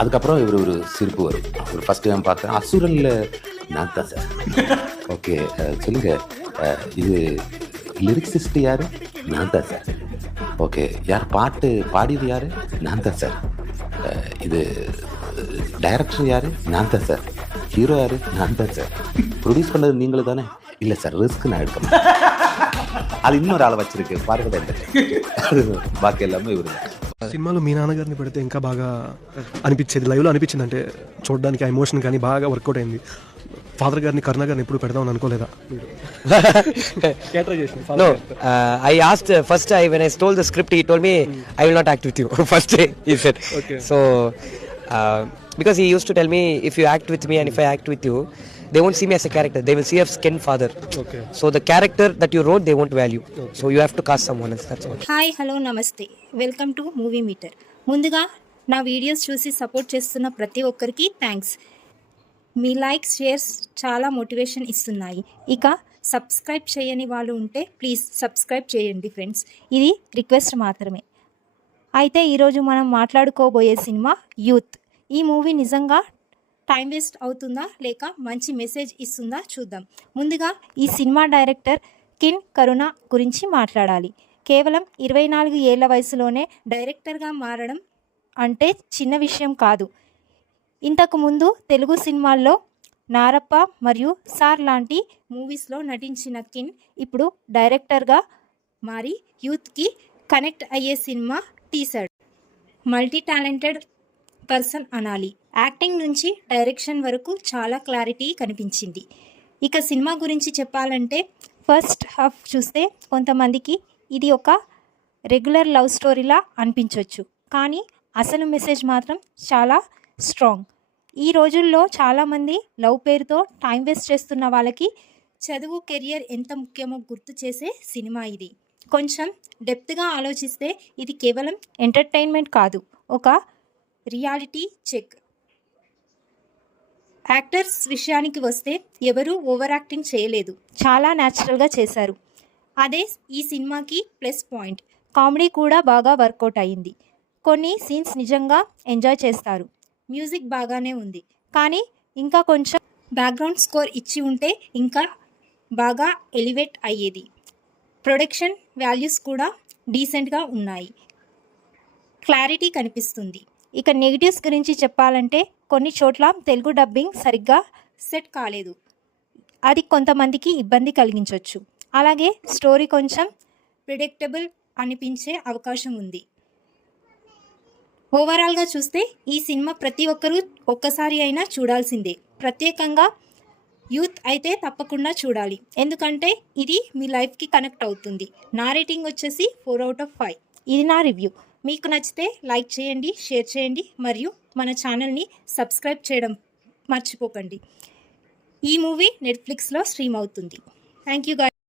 அதுக்கப்புறம் இவர் ஒரு சிரிப்பு வரும். ஒரு ஃபர்ஸ்ட் டைம் பார்த்தேன், அசுரன்ல நான் தான் சார். ஓகே, சொல்லுங்க, இது லிரிக்ஸிஸ்ட் யாரு? நான் தான் சார். ஓகே, யார் பாட்டு பாடியது யாரு? நான் தான் சார். இது டைரக்டர் யாரு? நான் தான் சார். ஹீரோ யாரு? நான் தான் சார். ப்ரொடியூஸ் பண்ணது நீங்களும் தானே? இல்லை சார், ரிஸ்க் நான் எடுக்க மாட்டேன். అది இன்னொரு ఆల వచ్చిருக்கு పార్వత అది బాకీ எல்லாமே ఇవరు. సినిమాలో మీ నాన్నగారిని పెడితే ఇంకా బాగా అనిపించేది, లైవ్లో అనిపించింది. అంటే చూడడానికి ఆ ఎమోషన్ కానీ బాగా వర్కౌట్ అయింది. ఫాదర్ గారిని, కరుణ గారిని ఎప్పుడు పెడదామని అనుకోలేదా? No, I asked first. When I stole the script, he told me I will not act with you. First day he said. Okay. So because he used to tell me, if you act with me and if I act with you, they won't see me as a character, they will see a skin father. Okay. So the character that you wrote, they won't value. Okay. So you have to cast someone else, that's all. Hi, hello, నమస్తే, welcome to movie metre. ముందుగా నా videos చూసి support చేస్తున్న ప్రతి ఒక్కరికి thanks. మీ likes, shares చాలా motivation ఇస్తున్నాయి. ఇక సబ్స్క్రైబ్ చేయని వాళ్ళు ఉంటే ప్లీజ్ సబ్స్క్రైబ్ చేయండి ఫ్రెండ్స్. ఇది రిక్వెస్ట్ మాత్రమే. అయితే ఈరోజు మనం మాట్లాడుకోబోయే సినిమా యూత్. ఈ మూవీ నిజంగా టైం వేస్ట్ అవుతుందా లేక మంచి మెసేజ్ ఇస్తుందా చూద్దాం. ముందుగా ఈ సినిమా డైరెక్టర్ కిన్ కరుణ గురించి మాట్లాడాలి. కేవలం 24 ఏళ్ల వయసులోనే డైరెక్టర్గా మారడం అంటే చిన్న విషయం కాదు. ఇంతకుముందు తెలుగు సినిమాల్లో నారప్ప మరియు సార్ లాంటి మూవీస్లో నటించిన కిన్ ఇప్పుడు డైరెక్టర్గా మారి యూత్కి కనెక్ట్ అయ్యే సినిమా తీశాడు. మల్టీ టాలెంటెడ్ పర్సన్ అనాలి. యాక్టింగ్ నుంచి డైరెక్షన్ వరకు చాలా క్లారిటీ కనిపించింది. ఇక సినిమా గురించి చెప్పాలంటే ఫస్ట్ హాఫ్ చూస్తే కొంతమందికి ఇది ఒక రెగ్యులర్ లవ్ స్టోరీలా అనిపించవచ్చు, కానీ అసలు మెసేజ్ మాత్రం చాలా స్ట్రాంగ్. ఈ రోజుల్లో చాలామంది లవ్ పేరుతో టైం వేస్ట్ చేస్తున్న వాళ్ళకి చదువు, కెరియర్ ఎంత ముఖ్యమో గుర్తు చేసే సినిమా ఇది. కొంచెం డెప్త్గా ఆలోచిస్తే ఇది కేవలం ఎంటర్టైన్మెంట్ కాదు, ఒక రియాలిటీ చెక్. యాక్టర్స్ విషయానికి వస్తే ఎవరూ ఓవర్ యాక్టింగ్ చేయలేదు, చాలా న్యాచురల్గా చేశారు. అదే ఈ సినిమాకి ప్లస్ పాయింట్. కామెడీ కూడా బాగా వర్కౌట్ అయ్యింది. కొన్ని సీన్స్ నిజంగా ఎంజాయ్ చేస్తారు. మ్యూజిక్ బాగానే ఉంది, కానీ ఇంకా కొంచెం బ్యాక్గ్రౌండ్ స్కోర్ ఇచ్చి ఉంటే ఇంకా బాగా ఎలివేట్ అయ్యేది. ప్రొడక్షన్ వాల్యూస్ కూడా డీసెంట్గా ఉన్నాయి, క్లారిటీ కనిపిస్తుంది. ఇక నెగిటివ్స్ గురించి చెప్పాలంటే కొన్ని చోట్ల తెలుగు డబ్బింగ్ సరిగ్గా సెట్ కాలేదు, అది కొంతమందికి ఇబ్బంది కలిగించవచ్చు. అలాగే స్టోరీ కొంచెం ప్రిడిక్టబుల్ అనిపించే అవకాశం ఉంది. ఓవరాల్గా చూస్తే ఈ సినిమా ప్రతి ఒక్కరూ ఒక్కసారి అయినా చూడాల్సిందే. ప్రత్యేకంగా యూత్ అయితే తప్పకుండా చూడాలి, ఎందుకంటే ఇది మీ లైఫ్కి కనెక్ట్ అవుతుంది. నా రేటింగ్ వచ్చేసి 4 out of 5. ఇది నా రివ్యూ. మీకు నచ్చితే లైక్ చేయండి, షేర్ చేయండి, మరియు మన ఛానల్ని సబ్స్క్రైబ్ చేయడం మర్చిపోకండి. ఈ మూవీ నెట్ఫ్లిక్స్లో స్ట్రీమ్ అవుతుంది. Thank you.